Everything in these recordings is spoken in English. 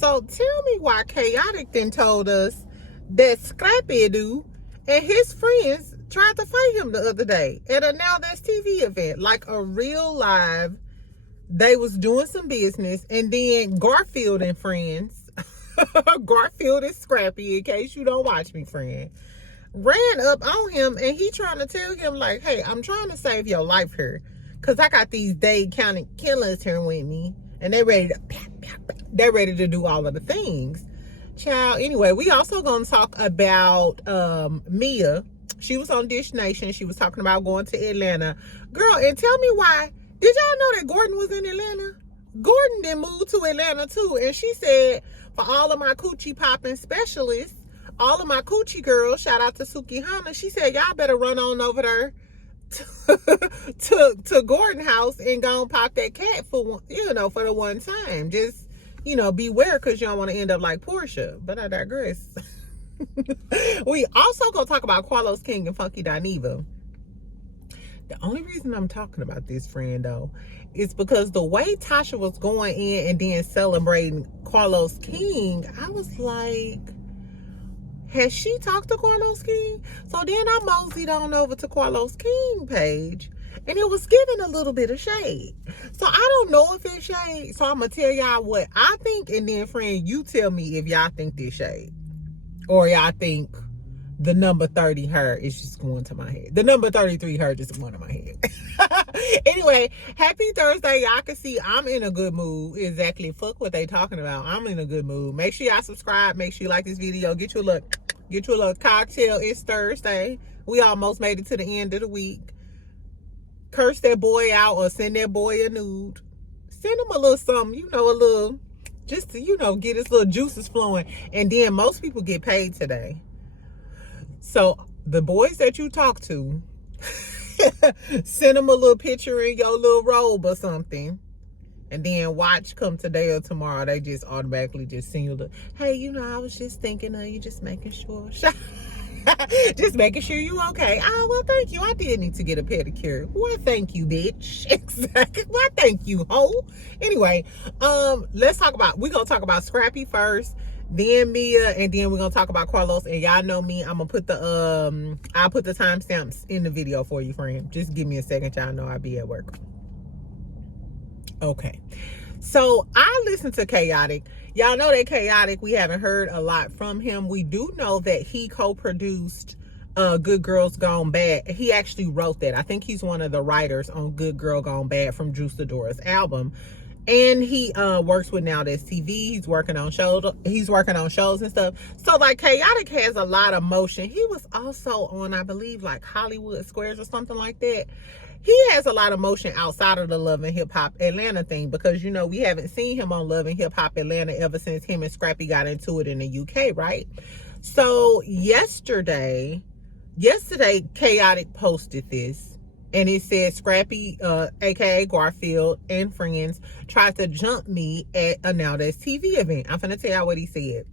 So tell me why Khaotic then told us that Scrappy and his friends tried to fight him the other day at a Now That's TV event, like a real live. They was doing some business, and then Garfield and friends, Garfield and Scrappy, in case you don't watch me, friend, ran up on him, and he trying to tell him like, hey, I'm trying to save your life here, because I got these Dade County killers here with me, and they're ready to do all of the things. Child, anyway, we also gonna talk about Mia. She was on Dish Nation. She was talking about going to Atlanta. Girl, and tell me why. Did y'all know that Gordon was in Atlanta? Gordon then moved to Atlanta too. And she said, for all of my coochie popping specialists, all of my coochie girls, shout out to Suki Hana, she said, y'all better run on over there to Gordon house and go and pop that cat for one, for the one time. Just, beware, because you don't want to end up like Portia. But I digress. We also gonna talk about Carlos King and Funky Dineva. The only reason I'm talking about this, friend, though, is because the way Tasha was going in and then celebrating Carlos King, I was like, has she talked to Carlos King? So then I moseyed on over to Carlos King page, and it was giving a little bit of shade. So I don't know if it's shade, so I'm going to tell y'all what I think, and then, friend, you tell me if y'all think this shade. Or y'all think the number 30 her is just going to my head. The number 33 her just going to my head. Anyway, happy Thursday. Y'all can see I'm in a good mood. Exactly. Fuck what they talking about. I'm in a good mood. Make sure y'all subscribe. Make sure you like this video. Get you a little cocktail. It's Thursday. We almost made it to the end of the week. Curse that boy out or send that boy a nude. Send him a little something, a little, just to, get his little juices flowing. And then most people get paid today. So the boys that you talk to, send them a little picture in your little robe or something. And then watch, come today or tomorrow, they just automatically just send you the, hey, I was just thinking of you, just making sure. Just making sure you okay. Oh, well, thank you. I did need to get a pedicure. Well, thank you, bitch. Exactly. Well, thank you, ho. Anyway, we're going to talk about Scrappy first, then Mia, and then we're going to talk about Carlos. And y'all know me, I'm going to put I'll put the timestamps in the video for you, friend. Just give me a second. Y'all know I'll be at work. Okay. So I listened to Khaotic. Y'all know that Khaotic, we haven't heard a lot from him. We do know that he co-produced Good Girls Gone Bad. He actually wrote that. I think he's one of the writers on Good Girl Gone Bad from Drew Sidora's album. And he works with Now That's TV. He's working on shows and stuff. So like Khaotic has a lot of motion. He was also on, I believe, like Hollywood Squares or something like that. He has a lot of motion outside of the Love and Hip Hop Atlanta thing, because we haven't seen him on Love and Hip Hop Atlanta ever since him and Scrappy got into it in the UK, right? So yesterday Khaotic posted this, and it said Scrappy, aka Garfield, and friends tried to jump me at a Now That's TV event. I'm finna tell y'all what he said.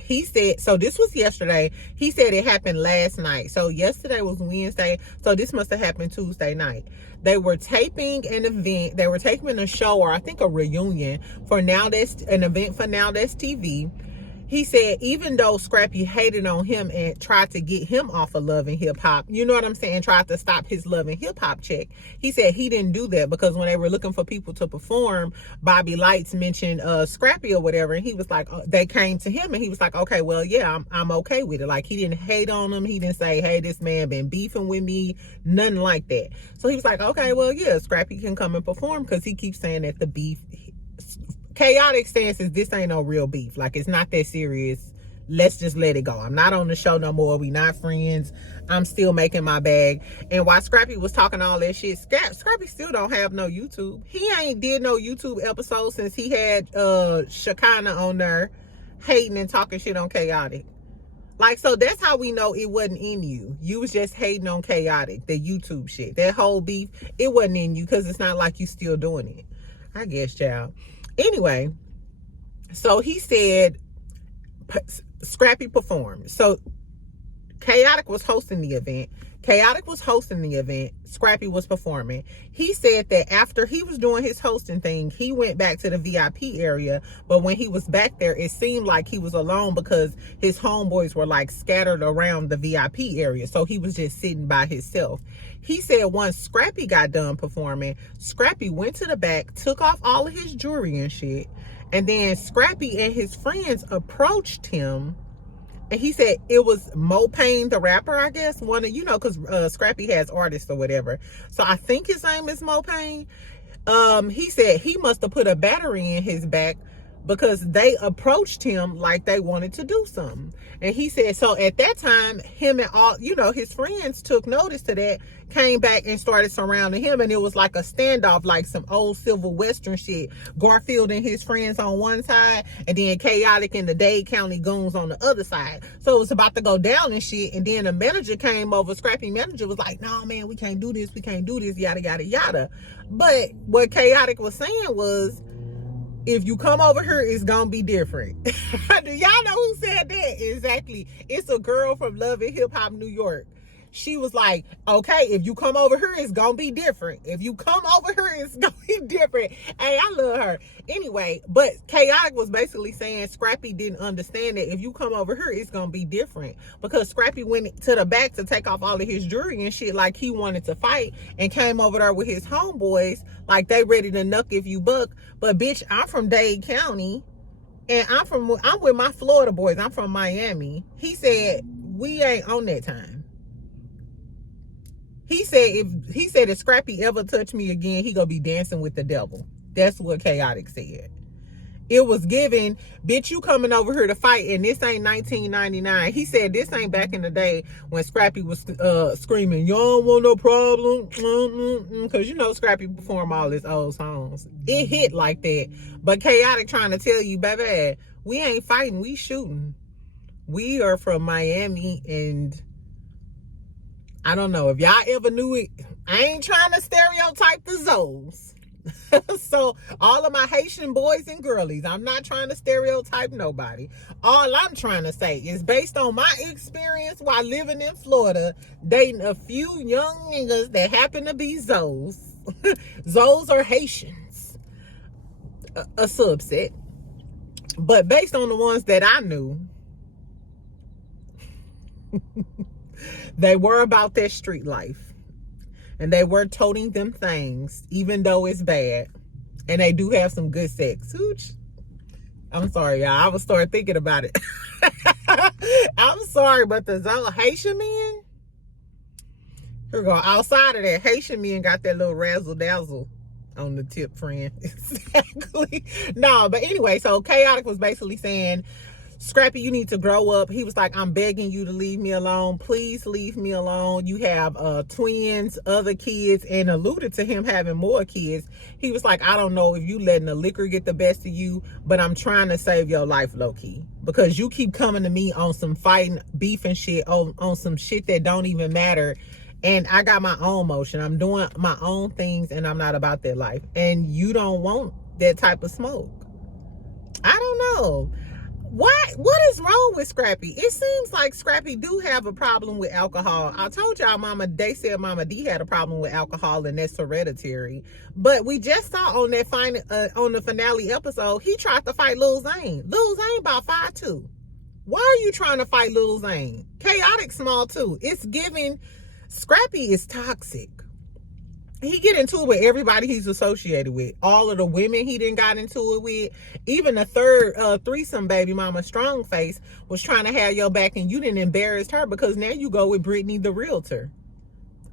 He said, so this was yesterday. He said it happened last night. So yesterday was Wednesday. So this must have happened Tuesday night. They were taping an event. They were taping a show, or I think a reunion for an event for Now That's TV. He said, even though Scrappy hated on him and tried to get him off of Love and Hip Hop, you know what I'm saying, tried to stop his Love and Hip Hop check, he said he didn't do that, because when they were looking for people to perform, Bobby Lights mentioned Scrappy or whatever, and he was like, they came to him, and he was like, okay, well, yeah, I'm okay with it. Like, he didn't hate on him. He didn't say, hey, this man been beefing with me, nothing like that. So he was like, okay, well, yeah, Scrappy can come and perform, because he keeps saying that the beef, Khaotic stance is, this ain't no real beef. Like, it's not that serious. Let's just let it go. I'm not on the show no more. We not friends. I'm still making my bag. And while Scrappy was talking all that shit, Scrappy still don't have no YouTube. He ain't did no YouTube episode since he had Shekinah on there hating and talking shit on Khaotic. Like, so that's how we know it wasn't in you. You was just hating on Khaotic, the YouTube shit. That whole beef, it wasn't in you, because it's not like you still doing it. I guess, child. Anyway, so he said Scrappy performed. So Khaotic was hosting the event. Khaotic was hosting the event. Scrappy was performing. He said that after he was doing his hosting thing, he went back to the VIP area. But when he was back there, it seemed like he was alone because his homeboys were like scattered around the VIP area. So he was just sitting by himself. He said once Scrappy got done performing, Scrappy went to the back, took off all of his jewelry and shit. And then Scrappy and his friends approached him. And he said it was Mo-Pain, the rapper, I guess. One of, you know, because Scrappy has artists or whatever. So I think his name is Mo-Pain. He said he must have put a battery in his back because they approached him like they wanted to do something. And he said, so at that time, him and all, you know, his friends took notice to that, came back and started surrounding him. And it was like a standoff, like some old Civil Western shit. Garfield and his friends on one side, and then Khaotic and the Dade County goons on the other side. So it was about to go down and shit. And then the manager came over, Scrappy manager was like, no, man, we can't do this, yada, yada, yada. But what Khaotic was saying was, if you come over here, it's gonna be different. Do y'all know who said that? Exactly. It's a girl from Love and Hip Hop New York. She was like, okay, if you come over here, it's gonna be different. If you come over here, it's gonna be different. Hey, I love her. Anyway, but Khaotic was basically saying Scrappy didn't understand that if you come over here, it's gonna be different. Because Scrappy went to the back to take off all of his jewelry and shit like he wanted to fight, and came over there with his homeboys like they ready to knuck if you buck. But bitch, I'm from Dade County, and I'm with my Florida boys. I'm from Miami. He said we ain't on that time. He said if Scrappy ever touch me again, he gonna be dancing with the devil. That's what Khaotic said. It was given, bitch, you coming over here to fight, and this ain't 1999. He said this ain't back in the day when Scrappy was screaming, y'all don't want no problem, because you know Scrappy performed all his old songs. It hit like that. But Khaotic trying to tell you, baby, we ain't fighting, we shooting. We are from Miami, and I don't know if y'all ever knew it. I ain't trying to stereotype the Zoes. So all of my Haitian boys and girlies, I'm not trying to stereotype nobody. All I'm trying to say is based on my experience while living in Florida, dating a few young niggas that happen to be Zoes. Zoes are Haitians. A subset. But based on the ones that I knew, they were about their street life. And they were toting them things, even though it's bad. And they do have some good sex. Hooch. I'm sorry, y'all. I would start thinking about it. I'm sorry, but the Haitian men, here we go. Outside of that, Haitian men got that little razzle-dazzle on the tip, friend. Exactly. No, but anyway, so Khaotic was basically saying, Scrappy, you need to grow up. He was like, I'm begging you to leave me alone. Please leave me alone. You have twins, other kids, and alluded to him having more kids. He was like, I don't know if you letting the liquor get the best of you, but I'm trying to save your life, low-key. Because you keep coming to me on some fighting, beef and shit, on some shit that don't even matter. And I got my own motion. I'm doing my own things, and I'm not about that life. And you don't want that type of smoke. I don't know. What is wrong with Scrappy? It seems like Scrappy do have a problem with alcohol. I told y'all they said Mama D had a problem with alcohol, and that's hereditary. But we just saw on that on the finale episode, he tried to fight Lil Zane. Lil Zane about 5'2". Why are you trying to fight Lil Zane? Khaotic small too. It's giving. Scrappy is toxic. He get into it with everybody he's associated with. All of the women he done got into it with. Even the third threesome baby mama, Strongface, was trying to have your back, and you didn't embarrass her because now you go with Brittany the realtor.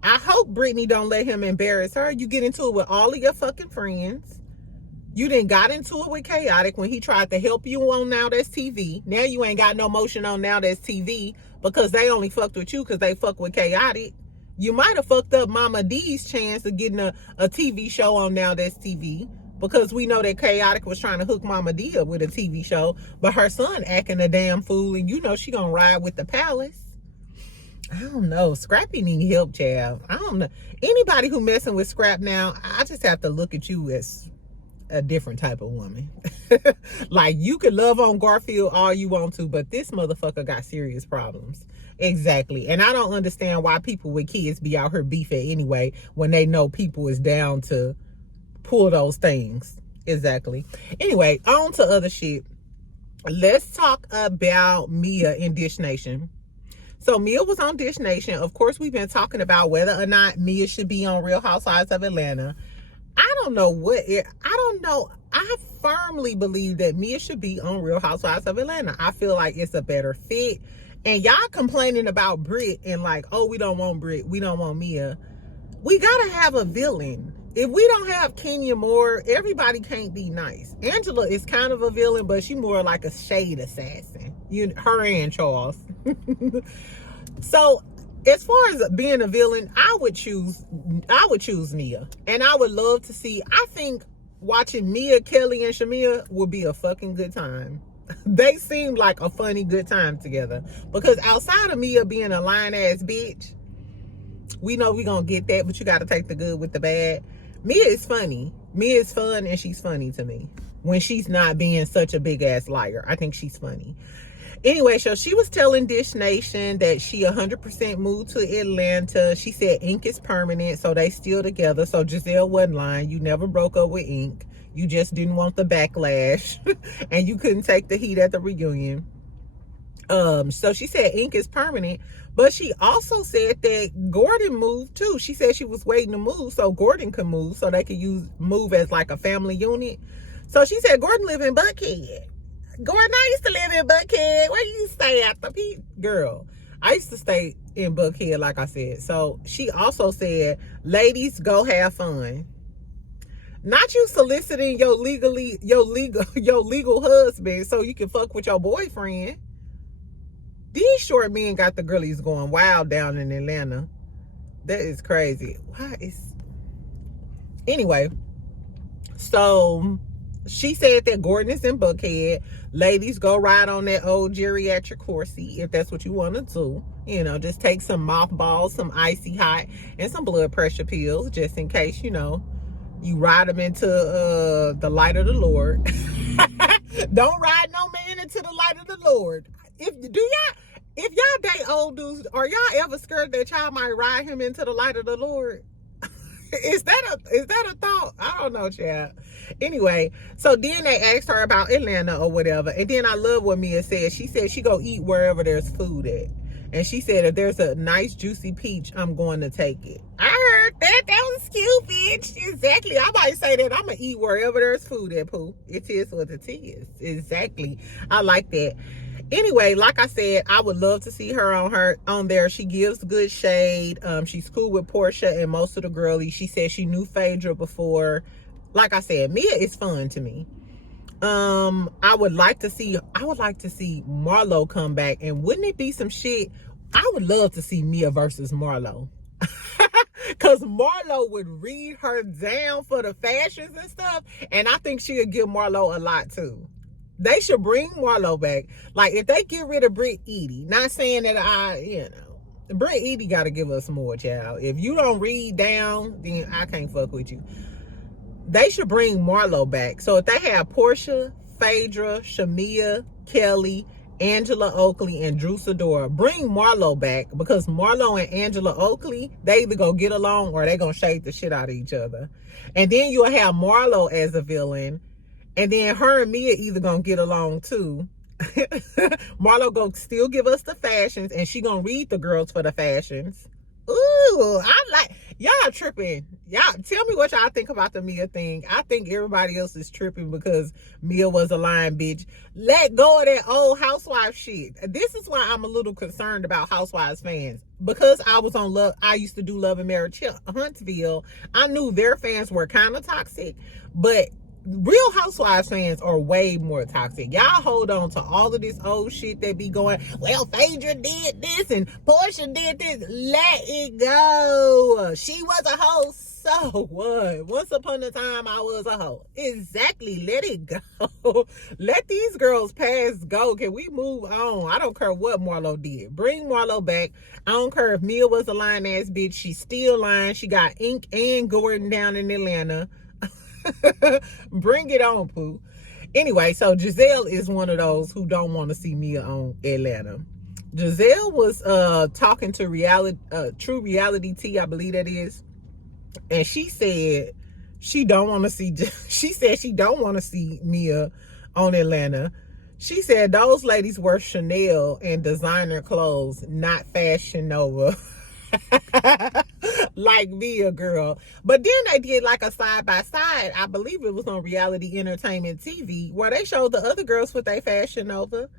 I hope Brittany don't let him embarrass her. You get into it with all of your fucking friends. You done got into it with Khaotic when he tried to help you on Now That's TV. Now you ain't got no motion on Now That's TV because they only fucked with you because they fuck with Khaotic. You might have fucked up Mama D's chance of getting a TV show on Now That's TV, because we know that Khaotic was trying to hook Mama D up with a TV show, but her son acting a damn fool, and you know she gonna ride with the palace. I don't know. Scrappy need help, child. I don't know. Anybody who messing with Scrap now, I just have to look at you as a different type of woman. Like, you could love on Garfield all you want to, but this motherfucker got serious problems. Exactly. And I don't understand why people with kids be out here beefing anyway when they know people is down to pull those things. Exactly. Anyway, on to other shit. Let's talk about Mia in Dish Nation. So Mia was on Dish Nation. Of course, we've been talking about whether or not Mia should be on Real Housewives of Atlanta. I don't know I don't know. I firmly believe that Mia should be on Real Housewives of Atlanta. I feel like it's a better fit. And y'all complaining about Brit and like, oh, we don't want Brit, we don't want Mia. We gotta have a villain. If we don't have Kenya Moore, everybody can't be nice. Angela is kind of a villain, but she more like a shade assassin. Her and Charles. So as far as being a villain, I would choose Mia. And I would love to see, I think watching Mia, Kelly, and Shamia would be a fucking good time. They seem like a funny good time together. Because outside of Mia being a lying ass bitch, we know we gonna get that, but you gotta take the good with the bad. Mia is funny. Mia is fun, and she's funny to me. When she's not being such a big ass liar, I think she's funny. Anyway, so she was telling Dish Nation that she 100% moved to Atlanta. She said Ink is permanent, so they still together. So Gizelle wasn't lying. You never broke up with Ink. You just didn't want the backlash, and you couldn't take the heat at the reunion. So she said Ink is permanent, but she also said that Gordon moved too. She said she was waiting to move so Gordon could move, so they could move as like a family unit. So she said Gordon live in Buckhead. Gordon, I used to live in Buckhead. Where you stay at the Pete? Girl, I used to stay in Buckhead, like I said. So she also said, ladies, go have fun. Not you soliciting your legal husband so you can fuck with your boyfriend. These short men got the girlies going wild down in Atlanta. That is crazy. Anyway, so she said that Gordon is in Buckhead. Ladies, go ride on that old geriatric horsey if that's what you want to do. You know, just take some mothballs, some icy hot, and some blood pressure pills just in case, you ride them into the light of the Lord. Don't ride no man into the light of the Lord. If y'all date old dudes, are y'all ever scared that y'all might ride him into the light of the Lord? Is that a thought? I don't know, child. Anyway, so then they asked her about Atlanta or whatever, and then I love what Mia said. She said she go eat wherever there's food at. And she said, if there's a nice juicy peach, I'm going to take it. I heard that. That was cute, bitch. Exactly. I might say that. I'm going to eat wherever there's food at, Pooh. It is what it is. Exactly. I like that. Anyway, like I said, I would love to see her on there. She gives good shade. She's cool with Portia and most of the girlies. She said she knew Phaedra before. Like I said, Mia is fun to me. I would like to see Marlo come back, and wouldn't it be some shit? I would love to see Mia versus Marlo. Because Marlo would read her down for the fashions and stuff, and I think she would give Marlo a lot too. They should bring Marlo back. Like, if they get rid of Britt Edie, not saying that Britt Edie got to give us more, child. If you don't read down, then I can't fuck with you. They should bring Marlo back. So if they have Portia, Phaedra, Shamia, Kelly, Angela Oakley, and Drew Sidora, bring Marlo back, because Marlo and Angela Oakley, they either go get along or they gonna shade the shit out of each other. And then you'll have Marlo as a villain, and then her and Mia either gonna get along too. Marlo gonna still give us the fashions, and she gonna read the girls for the fashions. Ooh, y'all tripping. Y'all tell me what y'all think about the Mia thing. I think everybody else is tripping because Mia was a lying bitch. Let go of that old Housewives shit. This is why I'm a little concerned about Housewives fans. Because I used to do Love and Marriage Huntsville. I knew their fans were kind of toxic, but Real Housewives fans are way more toxic. Y'all hold on to all of this old shit that be going, well, Phaedra did this and Portia did this. Let it go. She was a hoe. So what? Once upon a time, I was a hoe. Exactly. Let it go. Let these girls past go. Can we move on? I don't care what Marlo did. Bring Marlo back. I don't care if Mia was a lying ass bitch. She's still lying. She got Ink and Gordon down in Atlanta. Bring it on, Pooh. Anyway, so Jazelle is one of those who don't want to see Mia on Atlanta. Gizelle was talking to True Reality T, I believe that is, and she said she don't want to see she said she don't want to see Mia on Atlanta. She said those ladies wear Chanel and designer clothes, not Fashion Nova. Like Mia, girl. But then they did like a side by side, I believe it was on Reality Entertainment TV, where they showed the other girls with their Fashion Nova.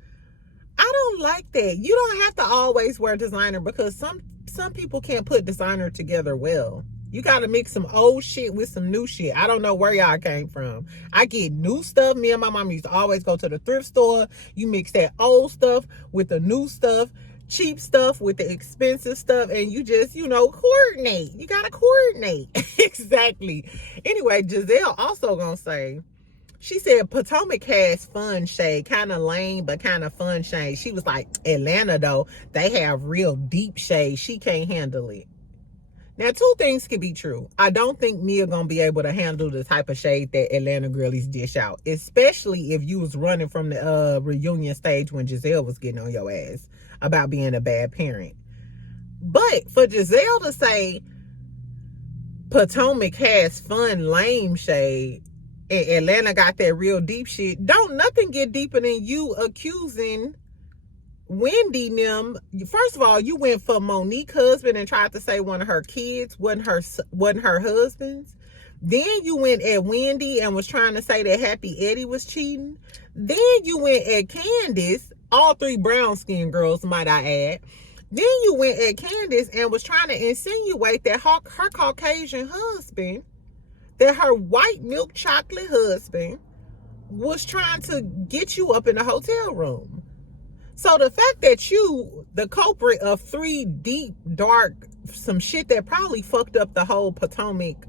I don't like that. You don't have to always wear designer, because some people can't put designer together well. You got to mix some old shit with some new shit. I don't know where y'all came from. I get new stuff. Me and my mom used to always go to the thrift store. You mix that old stuff with the new stuff, cheap stuff with the expensive stuff, and you just, coordinate. You got to coordinate. Exactly. Anyway, Jazelle also gonna say, she said Potomac has fun shade, kind of lame, but kind of fun shade. She was like, Atlanta, though, they have real deep shade. She can't handle it. Now, two things can be true. I don't think Mia gonna be able to handle the type of shade that Atlanta girlies dish out, especially if you was running from the reunion stage when Gizelle was getting on your ass about being a bad parent. But for Gizelle to say Potomac has fun, lame shade, and Atlanta got that real deep shit, don't nothing get deeper than you accusing Wendy them. First of all, you went for Monique's husband and tried to say one of her kids wasn't her husband's. Then you went at Wendy and was trying to say that Happy Eddie was cheating. Then you went at Candace, all three brown skinned girls, might I add. Then you went at Candace and was trying to insinuate that her Caucasian husband, that her white milk chocolate husband, was trying to get you up in the hotel room. So the fact that you, the culprit of three deep, dark, some shit that probably fucked up the whole Potomac,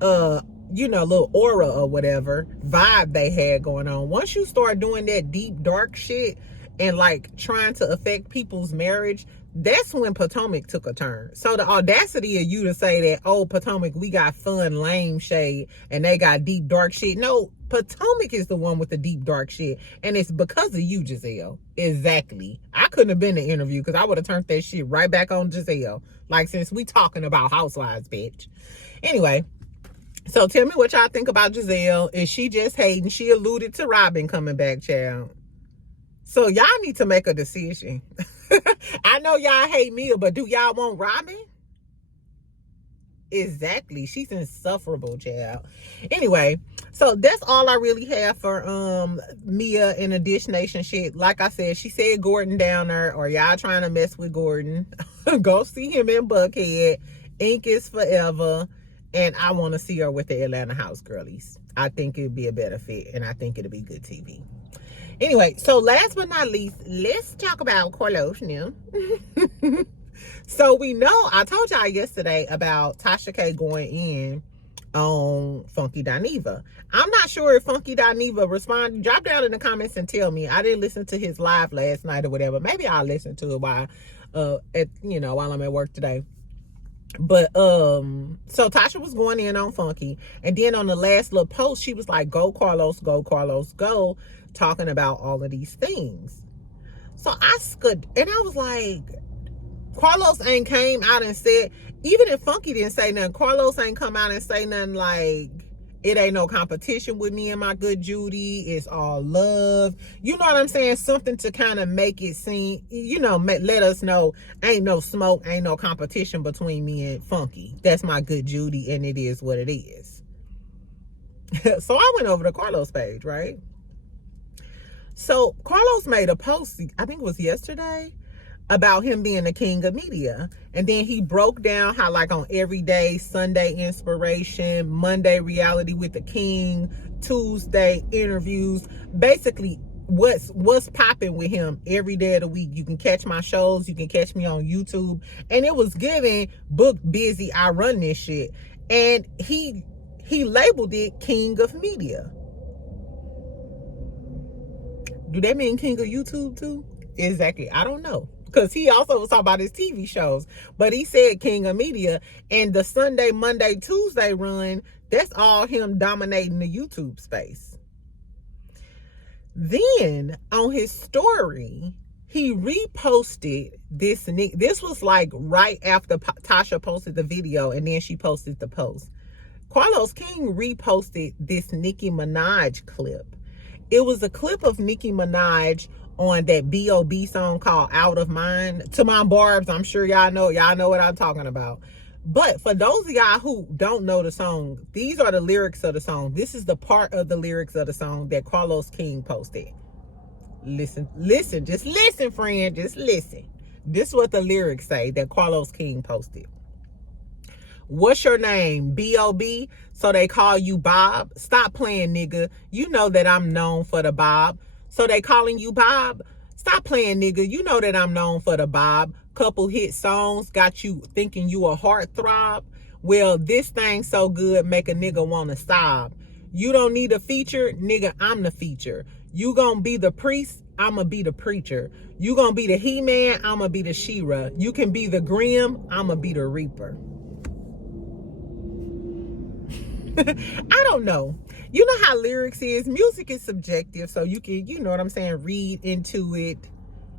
little aura or whatever vibe they had going on. Once you start doing that deep, dark shit and like trying to affect people's marriage, that's when Potomac took a turn. So the audacity of you to say that, oh, Potomac, we got fun, lame shade, and they got deep, dark shit. No, Potomac is the one with the deep, dark shit. And it's because of you, Jazelle. Exactly. I couldn't have been in the interview because I would have turned that shit right back on Jazelle. Like, since we talking about Housewives, bitch. Anyway, so tell me what y'all think about Jazelle. Is she just hating? She alluded to Robin coming back, child. So y'all need to make a decision. I know y'all hate Mia, but do y'all want Robin? Exactly. She's insufferable, child. Anyway, so that's all I really have for Mia and the Dish Nation shit. Like I said, she said Gordon down there, or y'all trying to mess with Gordon. Go see him in Buckhead. Ink is forever. And I want to see her with the Atlanta House girlies. I think it'd be a better fit, and I think it'll be good TV. Anyway, so last but not least, let's talk about Carlos now. So we know, I told y'all yesterday about Tasha K going in on Funky Dineva. I'm not sure if Funky Dineva responded. Drop down in the comments and tell me. I didn't listen to his live last night or whatever. Maybe I'll listen to it while I'm at work today. But so Tasha was going in on Funky, and then on the last little post, she was like, go Carlos, go Carlos, go, talking about all of these things. So I stood and I was like, Carlos ain't came out and said, even if Funky didn't say nothing, Carlos ain't come out and say nothing like, it ain't no competition with me and my good Judy, it's all love. You know what I'm saying? Something to kind of make it seem, let us know ain't no smoke, ain't no competition between me and Funky. That's my good Judy, and it is what it is. So I went over to Carlos' page, right? So Carlos made a post, I think it was yesterday, about him being the king of media. And then he broke down how, like, on every day, Sunday inspiration, Monday reality with the king, Tuesday interviews, basically what's popping with him every day of the week. You can catch my shows, you can catch me on YouTube. And it was giving book busy, I run this shit. And he labeled it king of media. Do that mean king of YouTube too? Exactly. I don't know. Because he also was talking about his TV shows. But he said king of media. And the Sunday, Monday, Tuesday run, that's all him dominating the YouTube space. Then on his story, he reposted this. This was like right after Tasha posted the video, and then she posted the post. Carlos King reposted this Nicki Minaj clip. It was a clip of Nicki Minaj on that B.O.B. song called Out of Mind. To my barbs, I'm sure y'all know what I'm talking about. But for those of y'all who don't know the song, these are the lyrics of the song. This is the part of the lyrics of the song that Carlos King posted. Listen, just listen, friend, just listen. This is what the lyrics say that Carlos King posted. What's your name? B.O.B. So they call you Bob? Stop playing, nigga. You know that I'm known for the Bob. So they calling you Bob? Stop playing, nigga. You know that I'm known for the Bob. Couple hit songs got you thinking you a heartthrob. Well, this thing so good make a nigga wanna stop. You don't need a feature, nigga, I'm the feature. You gonna be the priest, I'ma be the preacher. You gonna be the He-Man, I'ma be the She-Ra. You can be the Grim, I'ma be the Reaper. I don't know. You know how lyrics is. Music is subjective, so you can, you know what I'm saying, read into it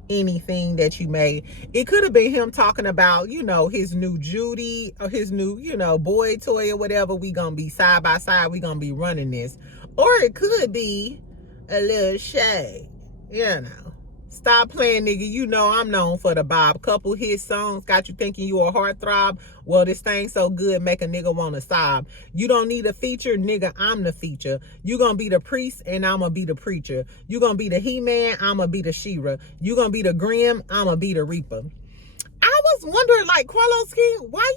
anything that you may. It could have been him talking about, you know, his new Judy or his new, you know, boy toy or whatever. We gonna be side by side. We gonna be running this. Or it could be a little shade, you know. Stop playing, nigga. You know I'm known for the Bob. Couple hit songs got you thinking you a heartthrob. Well, this thing so good make a nigga wanna sob. You don't need a feature, nigga. I'm the feature. You gonna be the priest and I'ma be the preacher. You gonna be the He-Man, I'ma be the She-Ra. You gonna be the Grim, I'ma be the Reaper. I was wondering, like, Carlos King, why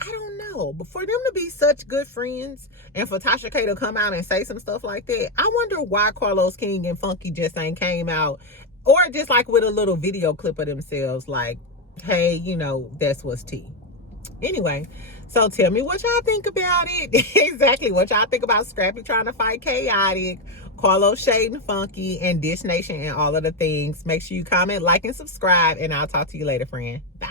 I don't know, but for them to be such good friends and for Tasha K to come out and say some stuff like that, I wonder why Carlos King and Funky just ain't came out, or just like with a little video clip of themselves, like, hey, you know, that's what's tea. Anyway, so tell me what y'all think about it. Exactly what y'all think about Scrappy trying to fight Khaotic, Carlos shading Funky, and Dish Nation, and all of the things. Make sure you comment, like, and subscribe, and I'll talk to you later, friend. Bye.